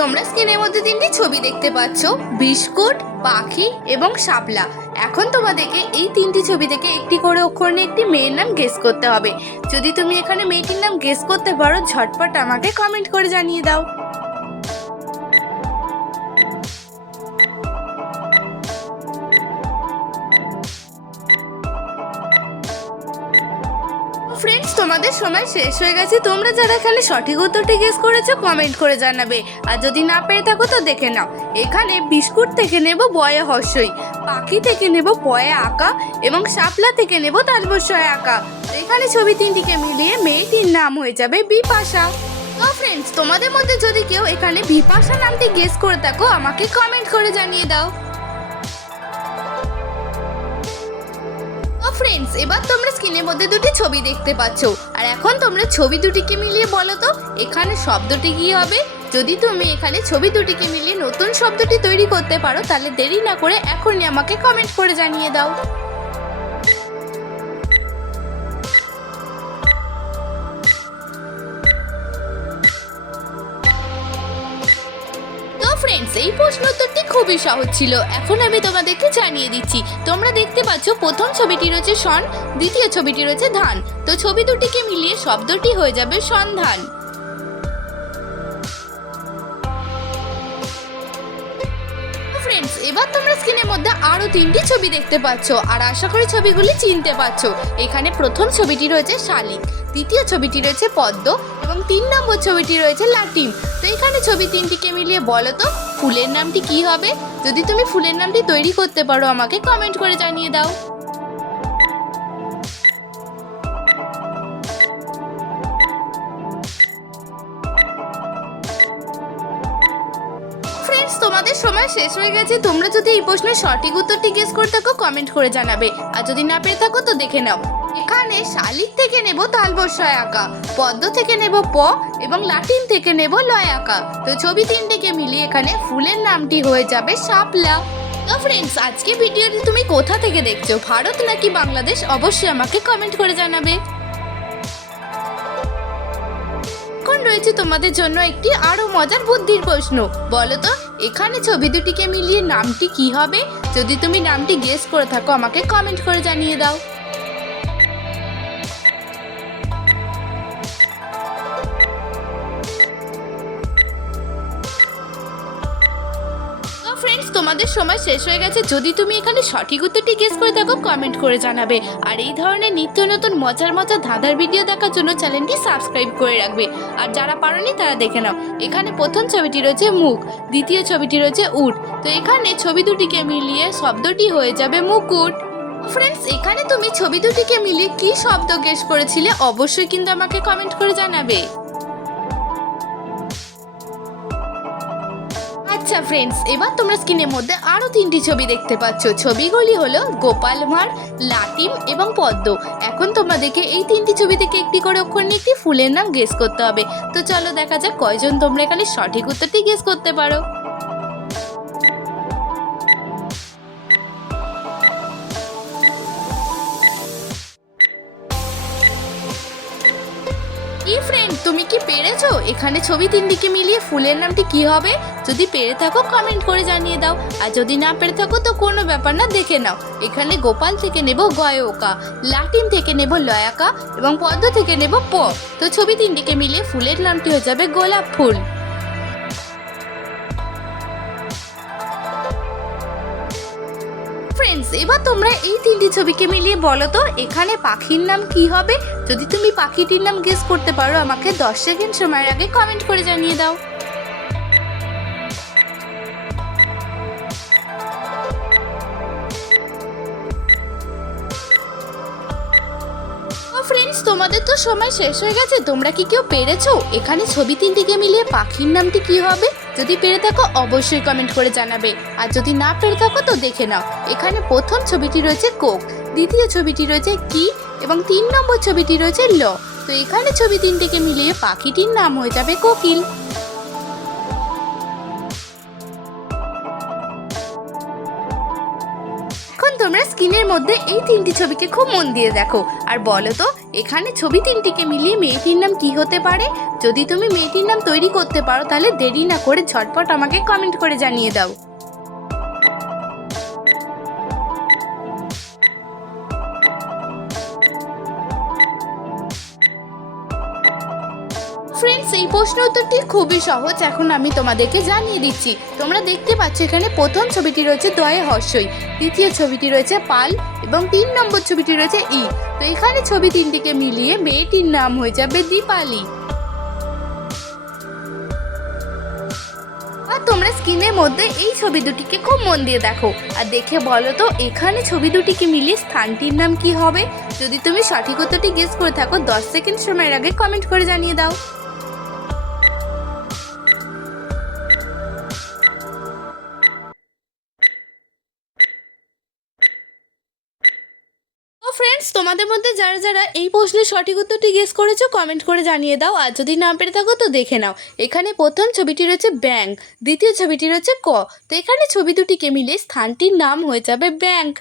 তোমরা স্ক্রিনের মধ্যে তিনটি ছবি দেখতে পাচ্ছ, বিস্কুট, পাখি এবং শাপলা। এখন তোমাদেরকে এই তিনটি ছবি থেকে একটি করে অক্ষর নিয়ে একটি মেয়ের নাম গেস করতে হবে। যদি তুমি এখানে মেয়েটির নাম গেস করতে পারো, ঝটপট আমাকে কমেন্ট করে জানিয়ে দাও। ফ্রেন্ডস, তোমাদের সময় শেষ হয়ে গেছে। তোমরা যারা এখানে সঠিক উত্তরটি গেস করেছো কমেন্ট করে জানাবে, আর যদি না পেরে থাকো তো দেখে নাও। এখানে বিস্কুট থেকে নেব বয়ে হর্ষই, পাখি থেকে নেব পয়ে আঁকা এবং শাপলা থেকে নেব তালবস্যয় আঁকা। এখানে ছবি তিনটিকে মিলিয়ে মেয়েটির নাম হয়ে যাবে বিপাশা। তো ফ্রেন্ডস, তোমাদের মধ্যে যদি কেউ এখানে বিপাশা নামটি গেস করে থাকো আমাকে কমেন্ট করে জানিয়ে দাও। ফ্রেন্ডস, এবার তোমরা স্ক্রিনের মধ্যে দুটি ছবি দেখতে পাচ্ছ, আর এখন তোমরা ছবি দুটিকে মিলিয়ে বলো তো এখানে শব্দটি কি হবে। যদি তুমি এখানে ছবি দুটিকে মিলিয়ে নতুন শব্দটি তৈরি করতে পারো তাহলে দেরি না করে এখনই আমাকে কমেন্ট করে জানিয়ে দাও। ফ্রেন্ডস, এই প্রশ্ন উত্তরটি খুবই সহজ ছিল। এখন আমি তোমাদেরকে জানিয়ে দিচ্ছি। তোমরা দেখতে পাচ্ছ প্রথম ছবিটি রয়েছে সন, দ্বিতীয় ছবিটি রয়েছে ধান। তো ছবি দুটিকে মিলিয়ে শব্দটি হয়ে যাবে সন্ধান। ফ্রেন্ডস, এবার তোমরা স্ক্রিনের মধ্যে আরো তিনটি ছবি দেখতে পাচ্ছ, আর আশা করি ছবিগুলি চিনতে পারছো। এখানে প্রথম ছবিটি রয়েছে শালিক, দ্বিতীয় ছবিটি রয়েছে পদ্ম এবং 3 নম্বর ছবিটি রয়েছে লাটিম। তো এখানে ছবি তিনটিকে মিলিয়ে বলো তো ফুলের নামটি কি হবে। যদি তুমি ফুলের নামটি তৈরি করতে পারো আমাকে কমেন্ট করে জানিয়ে দাও। তোমাদের সময় শেষ হয়ে গেছে। তোমরা যদি এই প্রশ্নের সঠিক উত্তরটি গেস করে থাকো কমেন্ট করে জানাবে, আর যদি না পেরে থাকো তো দেখে নাও। এখানে শালিক থেকে নেব তালবস্যয় আঁকা, পদ্ম থেকে নেব প এবং লাটিম থেকে নেব লয় আঁকা। তো ছবি তিনটিকে মিলিয়ে এখানে ফুলের নামটি হয়ে যাবে শাপলা। তো ফ্রেন্ডস, আজকে ভিডিওটি তুমি কোথা থেকে দেখছো, ভারত নাকি বাংলাদেশ, অবশ্যই আমাকে কমেন্ট করে জানাবে। রয়েছে তোমাদের জন্য একটি আরো মজার বুদ্ধির প্রশ্ন। বলো তো এখানে ছবি দুটিকে মিলিয়ে নামটি কি হবে। যদি তুমি নামটি গেস করে থাকো আমাকে কমেন্ট করে জানিয়ে দাও। ফ্রেন্ডস, তোমাদের সময় শেষ হয়ে গেছে। যদি তুমি এখানে সঠিক উত্তরটি গেস করে থাকো কমেন্ট করে জানাবে, আর এই ধরনের নিত্য নতুন মজার মজার ধাঁধার ভিডিও দেখার জন্য চ্যানেলটি সাবস্ক্রাইব করে রাখবে। আর যারা পারোনি তারা দেখে নাও। এখানে প্রথম ছবিটি রয়েছে মুখ, দ্বিতীয় ছবিটি রয়েছে উট। তো এখানে ছবি দুটিকে মিলিয়ে শব্দটি হয়ে যাবে মুকুট। ফ্রেন্ডস, এখানে তুমি ছবি দুটিকে মিলিয়ে কি শব্দ গেস করেছিলে অবশ্যই কিন্তু আমাকে কমেন্ট করে জানাবে। আচ্ছা ফ্রেন্ডস, এবার তোমরা স্ক্রিনের মধ্যে আরো তিনটি ছবি দেখতে পাচ্ছ। ছবিগুলি হলো গোপাল ভাঁড়, লাটিম এবং পদ্ম। এখন তোমাদেরকে এই তিনটি ছবি থেকে একটি করে অক্ষর নিয়ে একটি ফুলের নাম গেস করতে হবে। তো চলো দেখা যাক কয়জন তোমরা এখানে সঠিক উত্তরটি গেস করতে পারো। ফ্রেন্ড, তুমি কি পেরেছো? এখানে ছবি তিনটিকে মিলিয়ে ফুলের নামটি কি হবে। যদি পেরে থাকো কমেন্ট করে জানিয়ে দাও, আর যদি না পেরে থাকো তো কোনো ব্যাপার না, দেখে নাও। এখানে গোপাল থেকে নেব গয়কা, লাটিম থেকে নেব লয়াকা এবং পদ্ম থেকে নেব প। তো ছবি তিনটিকে মিলিয়ে ফুলের নামটি হয়ে যাবে গোলাপ ফুল। ফ্রেন্ডস, এবার তোমরা এই তিনটি ছবিকে মিলিয়ে বলো তো এখানে পাখির নাম কি হবে। যদি তুমি পাখিটির নাম গেস করতে পারো আমাকে 10 সেকেন্ড সময়ের আগে কমেন্ট করে জানিয়ে দাও। ফ্রেন্ডস, তোমাদের তো সময় শেষ হয়ে গেছে। তোমরা কি কেউ পেরেছো? এখানে ছবি তিনটিকে মিলিয়ে পাখির নামটি কি হবে। যদি পেরে থাকো অবশ্যই কমেন্ট করে জানাবে, আর যদি না পেরে থাকো তো দেখে নাও। এখানে প্রথম ছবিটি রয়েছে কোক, দ্বিতীয় ছবিটি রয়েছে কি এবং 3 নম্বর ছবিটি রয়েছে ল। তো এখানে ছবি তিনটিকে মিলিয়ে পাখিটির নাম হয়ে যাবে কোকিল। তোমরা স্ক্রিনের মধ্যে এই তিনটি ছবিকে খুব মন দিয়ে দেখো আর বলো তো এখানে ছবি তিনটিকে মিলিয়ে মেয়েটির নাম কি হতে পারে। যদি তুমি মেয়েটির নাম তৈরি করতে পারো তাহলে দেরি না করে ঝটপট আমাকে কমেন্ট করে জানিয়ে দাও। ফ্রেন্ডস, এই প্রশ্ন উত্তরটি খুবই সহজ। এখন আমি তোমাদেরকে জানিয়ে দিচ্ছি। তোমরা দেখতে পাচ্ছ এখানে প্রথম ছবিটি রয়েছে দয়ে হর্ষই, দ্বিতীয় ছবিটি রয়েছে পাল এবং 3 নম্বর ছবিটি রয়েছে ই। তো এখানে ছবি তিনটিকে মিলিয়ে মেয়েটির নাম হয়ে যাবে দীপালি। আর তোমরা স্ক্রিনের মধ্যে এই ছবি দুটিকে খুব মন দিয়ে দেখো আর দেখে বলো তো এখানে ছবি দুটিকে মিলিয়ে স্থানটির নাম কি হবে। যদি তুমি সঠিক উত্তরটি গেস করে থাকো 10 সেকেন্ড সময়ের আগে কমেন্ট করে জানিয়ে দাও। ফ্রেন্ডস, তোমাদের মধ্যে যারা যারা এই প্রশ্নের সঠিক উত্তরটি গেস করেছো কমেন্ট করে জানিয়ে দাও। আর যদি না পেরে থাকো তো দেখে নাও। এখানে প্রথম ছবিটি রয়েছে ব্যাংক, দ্বিতীয় ছবিটি রয়েছে ক। তো এখানে ছবি দুটিকে মিলে স্থানটির নাম হয়ে যাবে ব্যাংক।